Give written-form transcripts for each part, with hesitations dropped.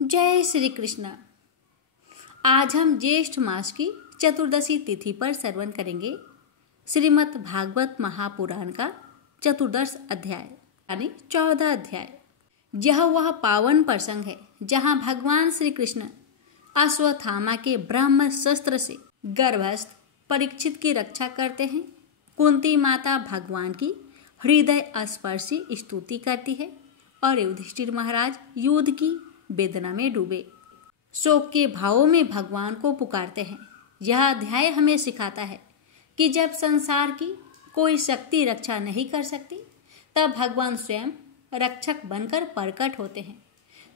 जय श्री कृष्ण। आज हम ज्येष्ठ मास की चतुर्दशी तिथि पर श्रवण करेंगे श्रीमद् भागवत महापुराण का चतुर्दश अध्याय यानी 14 अध्याय। यह वह पावन प्रसंग है जहाँ भगवान श्री कृष्ण अश्वत्थामा के ब्रह्म शस्त्र से गर्भस्थ परीक्षित की रक्षा करते हैं। कुंती माता भगवान की हृदय स्पर्शी स्तुति करती है और युधिष्ठिर महाराज युद्ध की वेदना में डूबे शोक के भावों में भगवान को पुकारते हैं। यह अध्याय हमें सिखाता है कि जब संसार की कोई शक्ति रक्षा नहीं कर सकती तब भगवान स्वयं रक्षक बनकर प्रकट होते हैं।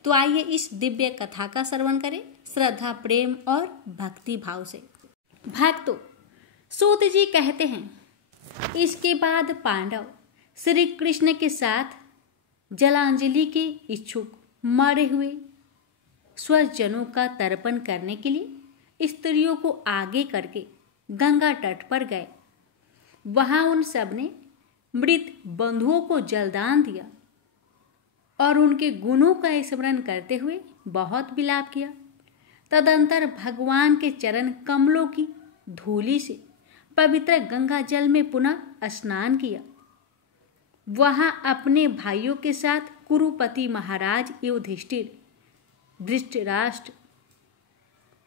तो आइए इस दिव्य कथा का श्रवण करें श्रद्धा, प्रेम और भक्ति भाव से। भक्तों, सूत जी कहते हैं, इसके बाद पांडव श्री कृष्ण के साथ जलांजलि के इच्छुक मरे हुए स्वजनों का तर्पण करने के लिए स्त्रियों को आगे करके गंगा तट पर गए। वहां उन सब ने मृत बंधुओं को जलदान दिया और उनके गुणों का स्मरण करते हुए बहुत विलाप किया। तदंतर भगवान के चरण कमलों की धूलि से पवित्र गंगा जल में पुनः स्नान किया। वहां अपने भाइयों के साथ कुरुपति महाराज युधिष्ठिर, धृतराष्ट्र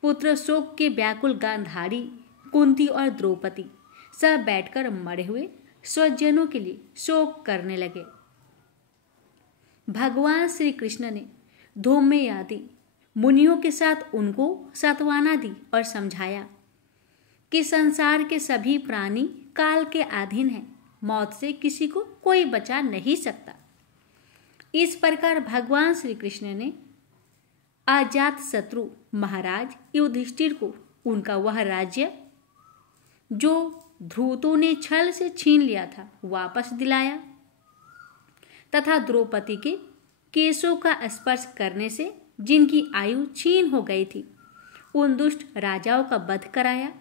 पुत्र, शोक के व्याकुल गांधारी, कुंती और द्रौपदी सब बैठकर मरे हुए स्वजनों के लिए शोक करने लगे। भगवान श्री कृष्ण ने धौम्य आदि मुनियों के साथ उनको सांत्वना दी और समझाया कि संसार के सभी प्राणी काल के अधीन हैं, मौत से किसी को कोई बचा नहीं सकता। इस प्रकार भगवान श्री कृष्ण ने अजात शत्रु महाराज युधिष्ठिर को उनका वह राज्य जो ध्रुवों ने छल से छीन लिया था वापस दिलाया तथा द्रौपदी के केशों का स्पर्श करने से जिनकी आयु छीन हो गई थी उन दुष्ट राजाओं का वध कराया।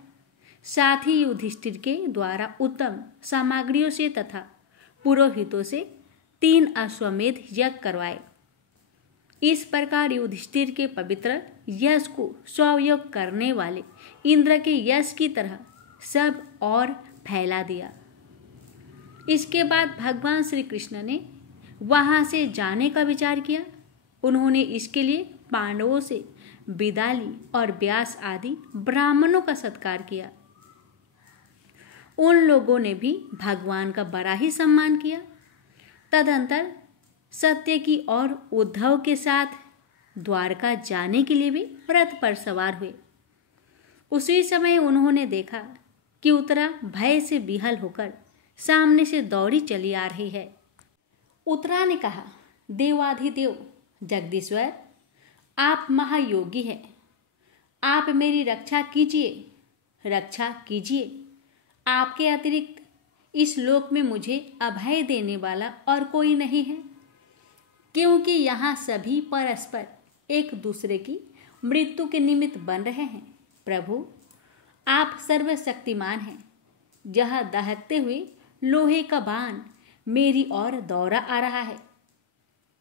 साथ ही युधिष्ठिर के द्वारा उत्तम सामग्रियों से तथा पुरोहितों से 3 अश्वमेध यज्ञ करवाए। इस प्रकार युधिष्ठिर के पवित्र यश को स्वयोग करने वाले इंद्र के यश की तरह सब और फैला दिया। इसके बाद भगवान श्री कृष्ण ने वहां से जाने का विचार किया। उन्होंने इसके लिए पांडवों से विदा ली और व्यास आदि ब्राह्मणों का सत्कार किया। उन लोगों ने भी भगवान का बड़ा ही सम्मान किया। तदंतर सत्य की और उद्धव के साथ द्वारका जाने के लिए भी रथ पर सवार हुए। उसी समय उन्होंने देखा कि उत्तरा भय से विहल होकर सामने से दौड़ी चली आ रही है। उत्तरा ने कहा, देवाधिदेव जगदीश्वर, आप महायोगी हैं, आप मेरी रक्षा कीजिए। आपके अतिरिक्त इस लोक में मुझे अभय देने वाला और कोई नहीं है, क्योंकि यहाँ सभी परस्पर एक दूसरे की मृत्यु के निमित्त बन रहे हैं। प्रभु, आप सर्वशक्तिमान हैं। जहाँ दहकते हुए लोहे का बाण मेरी ओर दौड़ा आ रहा है,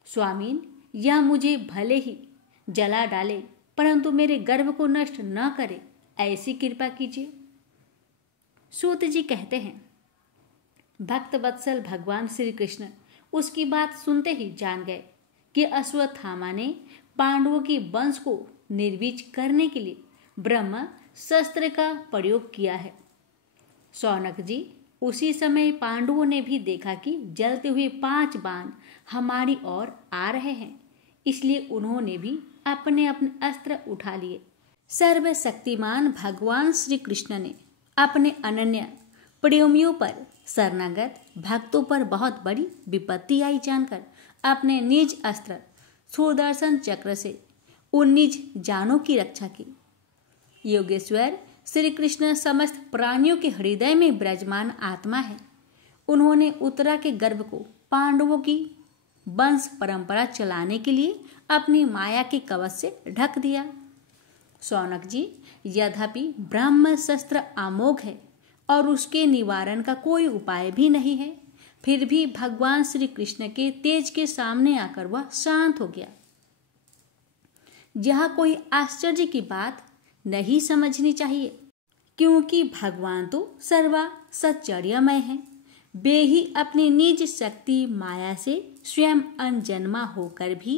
स्वामीन, यह मुझे भले ही जला डाले परंतु मेरे गर्भ को नष्ट न करे, ऐसी कृपा कीजिए। सूत जी कहते हैं, भक्त वत्सल भगवान श्री कृष्ण उसकी बात सुनते ही जान गए कि अश्वत्थामा ने पांडवों की वंश को निर्वीज करने के लिए ब्रह्म शस्त्र का प्रयोग किया है। शौनक जी, उसी समय पांडवों ने भी देखा कि जलते हुए 5 बाण हमारी ओर आ रहे हैं, इसलिए उन्होंने भी अपने अपने अस्त्र उठा लिए। सर्वशक्तिमान भगवान श्री कृष्ण ने अपने अनन्य प्रेमियों पर शरणागत भक्तों पर बहुत बड़ी विपत्ति आई जानकर अपने निज अस्त्र सुदर्शन चक्र से उन निज जानों की रक्षा की। योगेश्वर श्री कृष्ण समस्त प्राणियों के हृदय में विराजमान आत्मा है। उन्होंने उत्तरा के गर्भ को पांडवों की वंश परंपरा चलाने के लिए अपनी माया के कवच से ढक दिया। शौनक जी, यद्यपि ब्रह्म शस्त्र अमोघ है और उसके निवारण का कोई उपाय भी नहीं है, फिर भी भगवान श्री कृष्ण के तेज के सामने आकर वह शांत हो गया। यह कोई आश्चर्य की बात नहीं समझनी चाहिए, क्योंकि भगवान तो सर्वा सच्चर्यमय है। वे ही अपनी निज शक्ति माया से स्वयं अनजन्मा होकर भी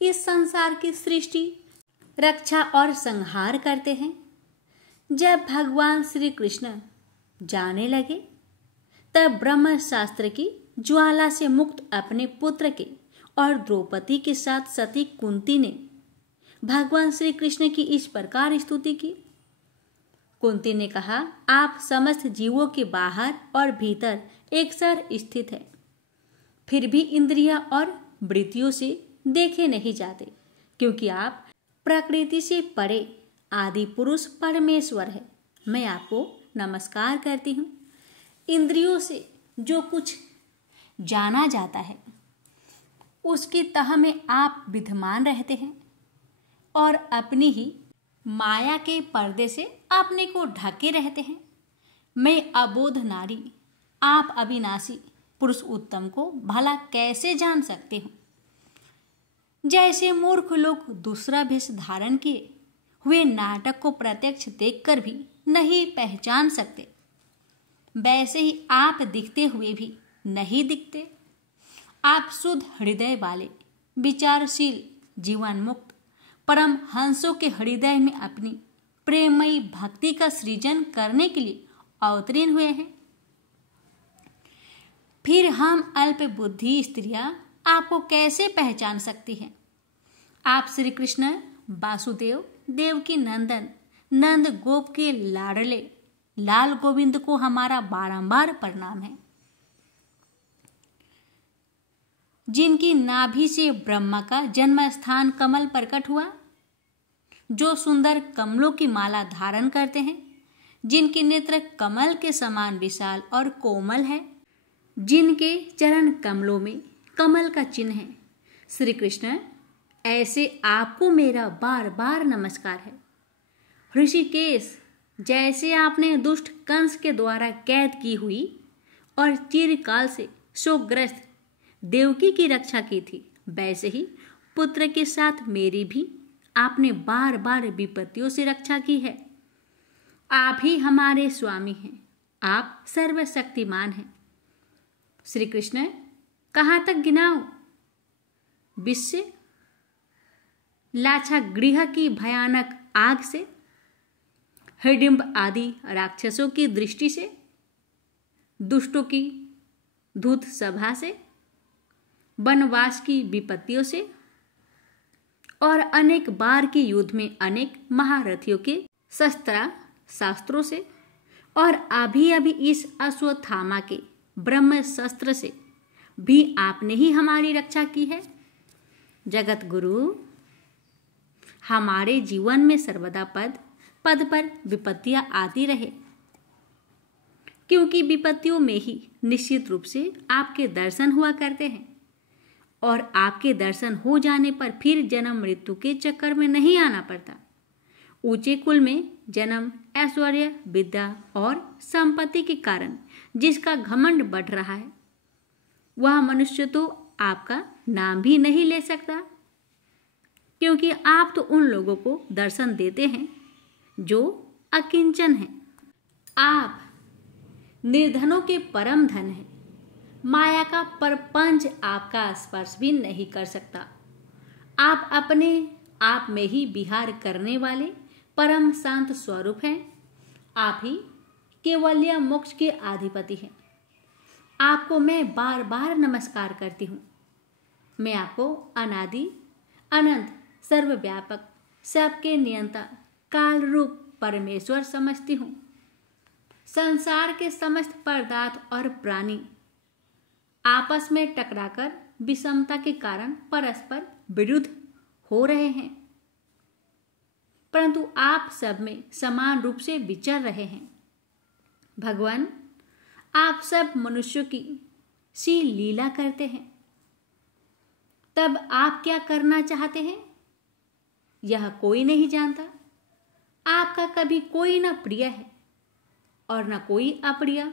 इस संसार की सृष्टि, रक्षा और संहार करते हैं। जब भगवान श्री कृष्ण जाने लगे तब ब्रह्म शास्त्र की ज्वाला से मुक्त अपने पुत्र के और द्रौपदी के साथ सती कुंती ने भगवान श्री कृष्ण की इस प्रकार स्तुति की। कुंती ने कहा, आप समस्त जीवों के बाहर और भीतर एक साथ स्थित है, फिर भी इंद्रिया और वृत्तियों से देखे नहीं जाते, क्योंकि आप प्रकृति से परे आदि पुरुष परमेश्वर है। मैं आपको नमस्कार करती हूँ। इंद्रियों से जो कुछ जाना जाता है उसकी तह में आप विद्यमान रहते हैं और अपनी ही माया के पर्दे से अपने को ढके रहते हैं। मैं अबोध नारी, आप अविनाशी पुरुष उत्तम को भला कैसे जान सकते हो? जैसे मूर्ख लोग दूसरा भेष धारण किए हुए नाटक को प्रत्यक्ष देखकर भी नहीं पहचान सकते, वैसे ही आप दिखते हुए भी नहीं दिखते। आप शुद्ध हृदय वाले, विचारशील, जीवन मुक्त परम हंसों के हृदय में अपनी प्रेमयी भक्ति का सृजन करने के लिए अवतीर्ण हुए हैं। फिर हम अल्प बुद्धि स्त्रियां आपको कैसे पहचान सकती हैं? आप श्री कृष्ण वासुदेव देवकी नंदन, नंद गोप के लाडले लाल गोविंद को हमारा बारंबार प्रणाम है, जिनकी नाभि से ब्रह्मा का जन्म स्थान कमल प्रकट हुआ, जो सुंदर कमलों की माला धारण करते हैं, जिनके नेत्र कमल के समान विशाल और कोमल है, जिनके चरण कमलों में कमल का चिन्ह है। श्री कृष्ण, ऐसे आपको मेरा बार बार नमस्कार है। ऋषिकेश, जैसे आपने दुष्ट कंस के द्वारा कैद की हुई और चिरकाल से शोकग्रस्त देवकी की रक्षा की थी, वैसे ही पुत्र के साथ मेरी भी आपने बार बार विपत्तियों से रक्षा की है। आप ही हमारे स्वामी हैं, आप सर्वशक्तिमान हैं। श्री कृष्ण, कहाँ तक गिनाऊं? विश्व लाछा गृह की भयानक आग से, हिडिंब आदि राक्षसों की दृष्टि से, दुष्टों की धूत सभा से, वनवास की विपत्तियों से और अनेक बार के युद्ध में अनेक महारथियों के शास्त्रों से और अभी अभी इस अश्वत्थामा के ब्रह्म शस्त्र से भी आपने ही हमारी रक्षा की है। जगत गुरु, हमारे जीवन में सर्वदा पद पद पर विपत्तियां आती रहे, क्योंकि विपत्तियों में ही निश्चित रूप से आपके दर्शन हुआ करते हैं और आपके दर्शन हो जाने पर फिर जन्म मृत्यु के चक्कर में नहीं आना पड़ता। ऊंचे कुल में जन्म, ऐश्वर्य, विद्या और संपत्ति के कारण जिसका घमंड बढ़ रहा है, वह मनुष्य तो आपका नाम भी नहीं ले सकता, क्योंकि आप तो उन लोगों को दर्शन देते हैं जो अकिंचन हैं। आप निर्धनों के परम धन हैं। माया का परपंच आपका स्पर्श भी नहीं कर सकता। आप अपने आप में ही विहार करने वाले परम शांत स्वरूप हैं। आप ही केवल्य मोक्ष के अधिपति हैं। आपको मैं बार बार नमस्कार करती हूँ। मैं आपको अनादि, अनंत, सर्वव्यापक, सबके नियंता, काल रूप परमेश्वर समझती हूँ। संसार के समस्त पदार्थ और प्राणी आपस में टकराकर विषमता के कारण परस्पर विरुद्ध हो रहे हैं, परंतु आप सब में समान रूप से विचर रहे हैं। भगवान, आप सब मनुष्यों की सी लीला करते हैं, तब आप क्या करना चाहते हैं यह कोई नहीं जानता। आपका कभी कोई ना प्रिय है और ना कोई अप्रिय।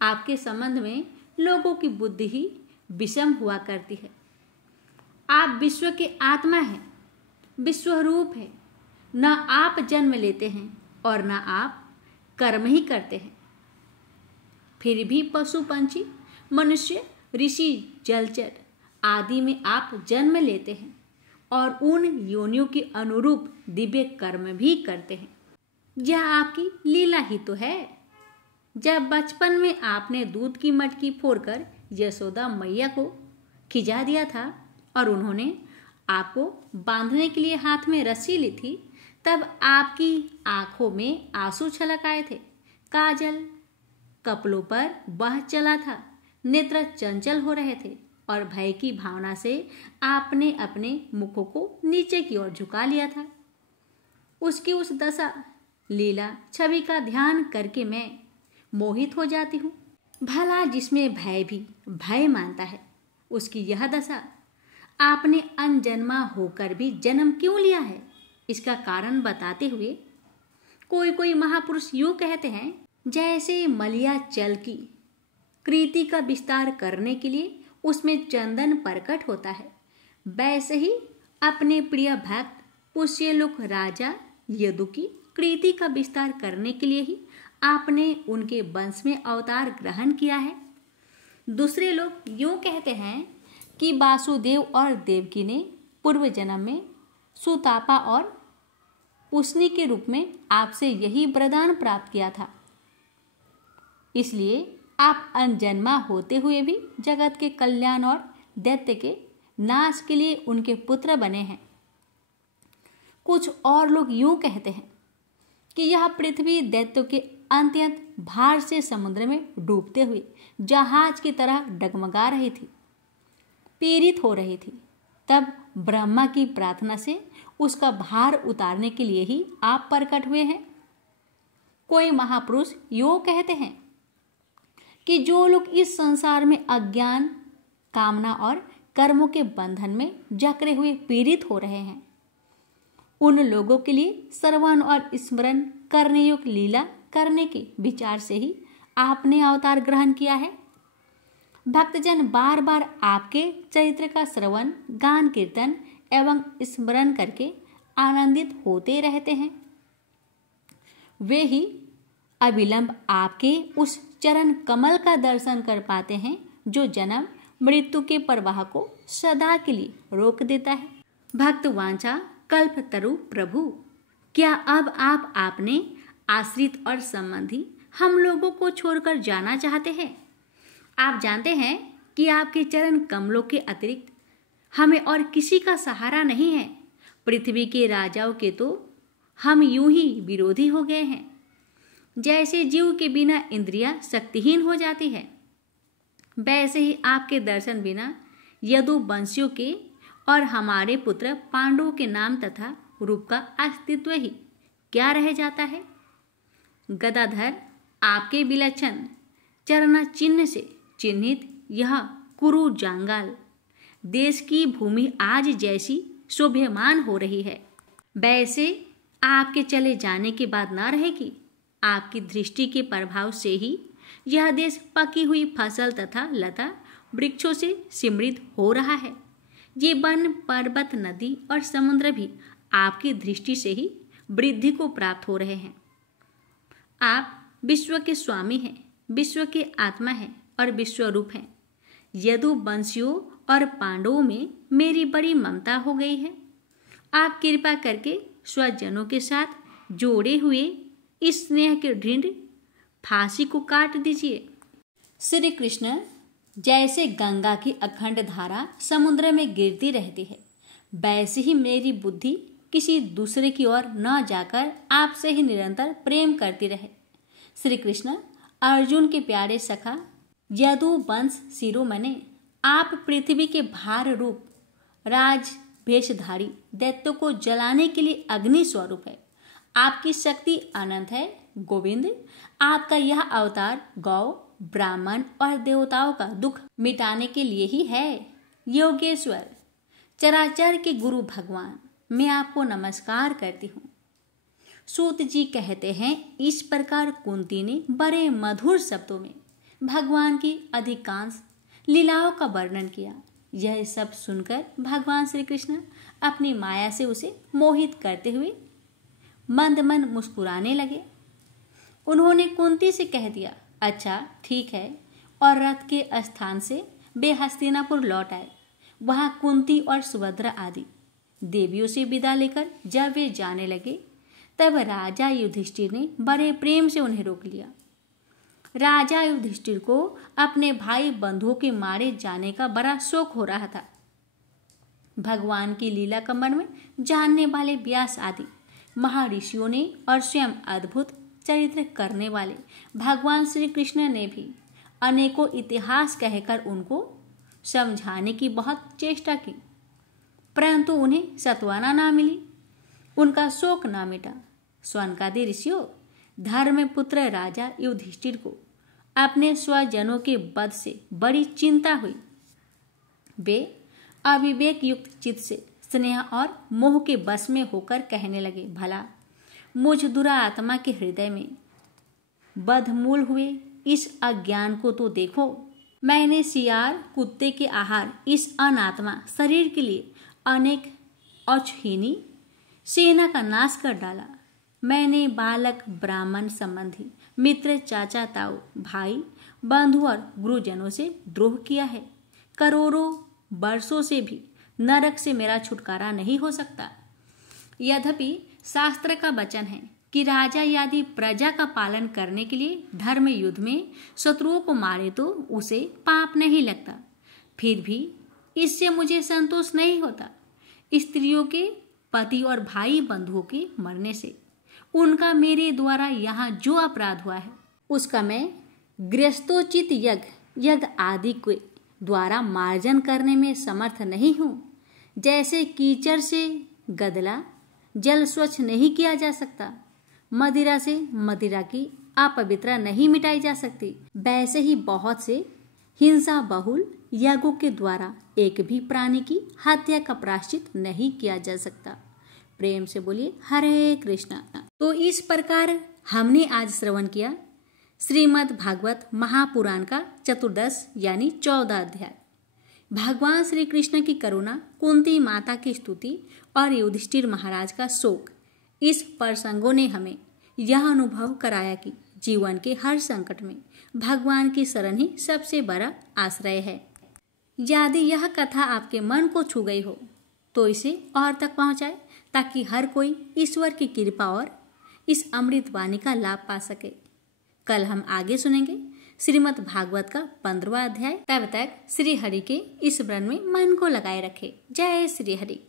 आपके संबंध में लोगों की बुद्धि ही विषम हुआ करती है। आप विश्व के आत्मा हैं विश्वरूप है। न आप जन्म लेते हैं और न आप कर्म ही करते हैं। फिर भी पशु पंछी मनुष्य ऋषि जलचर आदि में आप जन्म लेते हैं और उन योनियों के अनुरूप दिव्य कर्म भी करते हैं। यह आपकी लीला ही तो है। जब बचपन में आपने दूध की मटकी फोड़कर यशोदा मैया को खिजा दिया था और उन्होंने आपको बांधने के लिए हाथ में रस्सी ली थी, तब आपकी आंखों में आंसू छलक आए थे। काजल कपड़ों पर बह चला था, नेत्र चंचल हो रहे थे और भय की भावना से आपने अपने मुखों को नीचे की ओर झुका लिया था। उसकी उस दशा लीला छवि का ध्यान करके मैं मोहित हो जाती हूँ। भला जिसमें भय भी भय मानता है, उसकी यह दशा। आपने अनजन्मा होकर भी जन्म क्यों लिया है, इसका कारण बताते हुए कोई महापुरुष यूँ कहते हैं, जैसे मलिया जल की कृति का विस्तार करने के लिए उसमें चंदन प्रकट होता है, वैसे ही अपने प्रिय भक्त पुष्यलोक राजा यदु की कृति का विस्तार करने के लिए ही आपने उनके वंश में अवतार ग्रहण किया है। दूसरे लोग यूँ कहते हैं कि वासुदेव और देवकी ने पूर्व जन्म में सुतापा और पुष्नि के रूप में आपसे यही वरदान प्राप्त किया था, इसलिए आप अनजन्मा होते हुए भी जगत के कल्याण और दैत्य के नाश के लिए उनके पुत्र बने हैं। कुछ और लोग यूँ कहते हैं कि यह पृथ्वी दैत्यों के अत्यंत भार से समुद्र में डूबते हुए जहाज की तरह डगमगा रही थी, पीड़ित हो रही थी। तब ब्रह्मा की प्रार्थना से उसका भार उतारने के लिए ही आप प्रकट हुए हैं। कोई महापुरुष यूँ कहते हैं कि जो लोग इस संसार में अज्ञान, कामना और कर्मों के बंधन में जकड़े हुए पीड़ित हो रहे हैं, उन लोगों के लिए श्रवण और स्मरण करने योग्य लीला करने के विचार से ही आपने अवतार ग्रहण किया है। भक्तजन बार बार आपके चरित्र का श्रवण, गान, कीर्तन एवं स्मरण करके आनंदित होते रहते हैं। वे ही अविलंब आपके उस चरण कमल का दर्शन कर पाते हैं जो जन्म मृत्यु के प्रवाह को सदा के लिए रोक देता है। भक्त वांछा कल्पतरु प्रभु, क्या अब आप आपने आश्रित और संबंधी हम लोगों को छोड़कर जाना चाहते हैं? आप जानते हैं कि आपके चरण कमलों के अतिरिक्त हमें और किसी का सहारा नहीं है। पृथ्वी के राजाओं के तो हम यूं ही विरोधी हो गए हैं। जैसे जीव के बिना इंद्रियां शक्तिहीन हो जाती है, वैसे ही आपके दर्शन बिना यदु वंशियों के और हमारे पुत्र पांडवों के नाम तथा रूप का अस्तित्व ही क्या रह जाता है। गदाधर, आपके विलक्षण चरण चिन्ह से चिन्हित यह कुरु जांगाल देश की भूमि आज जैसी शोभ्यमान हो रही है, वैसे आपके चले जाने के बाद न रहेगी। आपकी दृष्टि के प्रभाव से ही यह देश पकी हुई फसल तथा लता वृक्षों से समृद्ध हो रहा है। ये वन, पर्वत, नदी और समुद्र भी आपकी दृष्टि से ही वृद्धि को प्राप्त हो रहे हैं। आप विश्व के स्वामी हैं, विश्व के आत्मा हैं और विश्वरूप हैं। यदु वंशियों और पांडवों में मेरी बड़ी ममता हो गई है। आप कृपा करके स्वजनों के साथ जोड़े हुए इस स्नेह के ढिंड फांसी को काट दीजिए। श्री कृष्ण, जैसे गंगा की अखंड धारा समुद्र में गिरती रहती है, वैसे ही मेरी बुद्धि किसी दूसरे की ओर न जाकर आपसे ही निरंतर प्रेम करती रहे। श्री कृष्ण, अर्जुन के प्यारे सखा यदु वंश शिरोमणे, आप पृथ्वी के भार रूप राज भेषधारी दैत्यों को जलाने के लिए अग्नि स्वरूप है। आपकी शक्ति अनंत है। गोविंद, आपका यह अवतार गौ, ब्राह्मण और देवताओं का दुख मिटाने के लिए ही है। योगेश्वर, चराचर के गुरु भगवान, मैं आपको नमस्कार करती हूँ। सूत जी कहते हैं, इस प्रकार कुंती ने बड़े मधुर शब्दों में भगवान की अधिकांश लीलाओं का वर्णन किया। यह सब सुनकर भगवान श्री कृष्ण अपनी माया से उसे मोहित करते हुए मंद मंद मुस्कुराने लगे। उन्होंने कुंती से कह दिया, अच्छा ठीक है, और रथ के स्थान से वे हस्तिनापुर लौट आए। वहां कुंती और सुभद्रा आदि देवियों से विदा लेकर जब वे जाने लगे तब राजा युधिष्ठिर ने बड़े प्रेम से उन्हें रोक लिया। राजा युधिष्ठिर को अपने भाई बंधुओं के मारे जाने का बड़ा शौक हो रहा था। भगवान की लीला का मन में जानने वाले व्यास आदि महर्षियों ने और स्वयं अद्भुत चरित्र करने वाले भगवान श्री कृष्ण ने भी अनेकों इतिहास कहकर उनको समझाने की बहुत चेष्टा की, परंतु उन्हें सत्वाना ना मिली। उनका शोक ना मिटा। स्वनकादि ऋषियों, धर्मपुत्र राजा युधिष्ठिर को अपने स्वजनों के वध से बड़ी चिंता हुई। वे अविवेक युक्त चित्त से स्नेह और मोह के बस में होकर कहने लगे, भला मुझ दुरात्मा के हृदय में बदमूल हुए इस अज्ञान को तो देखो। मैंने सियार कुत्ते के आहार इस अनात्मा शरीर के लिए अनेक औचहीनी सेना का नाश कर डाला। मैंने बालक, ब्राह्मण संबंधी, मित्र, चाचा ताऊ, भाई बंधु और गुरुजनों से द्रोह किया है। करोड़ों वर्षों से भी नरक से मेरा छुटकारा नहीं हो सकता। यद्यपि शास्त्र का वचन है कि राजा यदि प्रजा का पालन करने के लिए धर्म युद्ध में शत्रुओं को मारे तो उसे पाप नहीं लगता, फिर भी इससे मुझे संतोष नहीं होता। स्त्रियों के पति और भाई बंधुओं के मरने से उनका मेरे द्वारा यहाँ जो अपराध हुआ है उसका मैं गृहस्थोचित यज्ञ आदि के द्वारा मार्जन करने में समर्थ नहीं हूँ। जैसे कीचड़ से गदला जल स्वच्छ नहीं किया जा सकता, मदिरा से मदिरा की अपवित्रता नहीं मिटाई जा सकती, वैसे ही बहुत से हिंसा बहुल यज्ञों के द्वारा एक भी प्राणी की हत्या का प्रायश्चित नहीं किया जा सकता। प्रेम से बोलिए हरे कृष्णा। तो इस प्रकार हमने आज श्रवण किया श्रीमद् भागवत महापुराण का चतुर्दश यानी 14 अध्याय। भगवान श्री कृष्ण की करुणा, कुंती माता की स्तुति और युधिष्ठिर महाराज का शोक, इस प्रसंगों ने हमें यह अनुभव कराया कि जीवन के हर संकट में भगवान की शरण ही सबसे बड़ा आश्रय है। यदि यह कथा आपके मन को छू गई हो तो इसे और तक पहुंचाए ताकि हर कोई ईश्वर की कृपा और इस अमृत वाणी का लाभ पा सके। कल हम आगे सुनेंगे श्रीमद् भागवत का 15वां अध्याय। तब तक श्री हरि के इस स्मरण में मन को लगाए रखे। जय श्री हरि।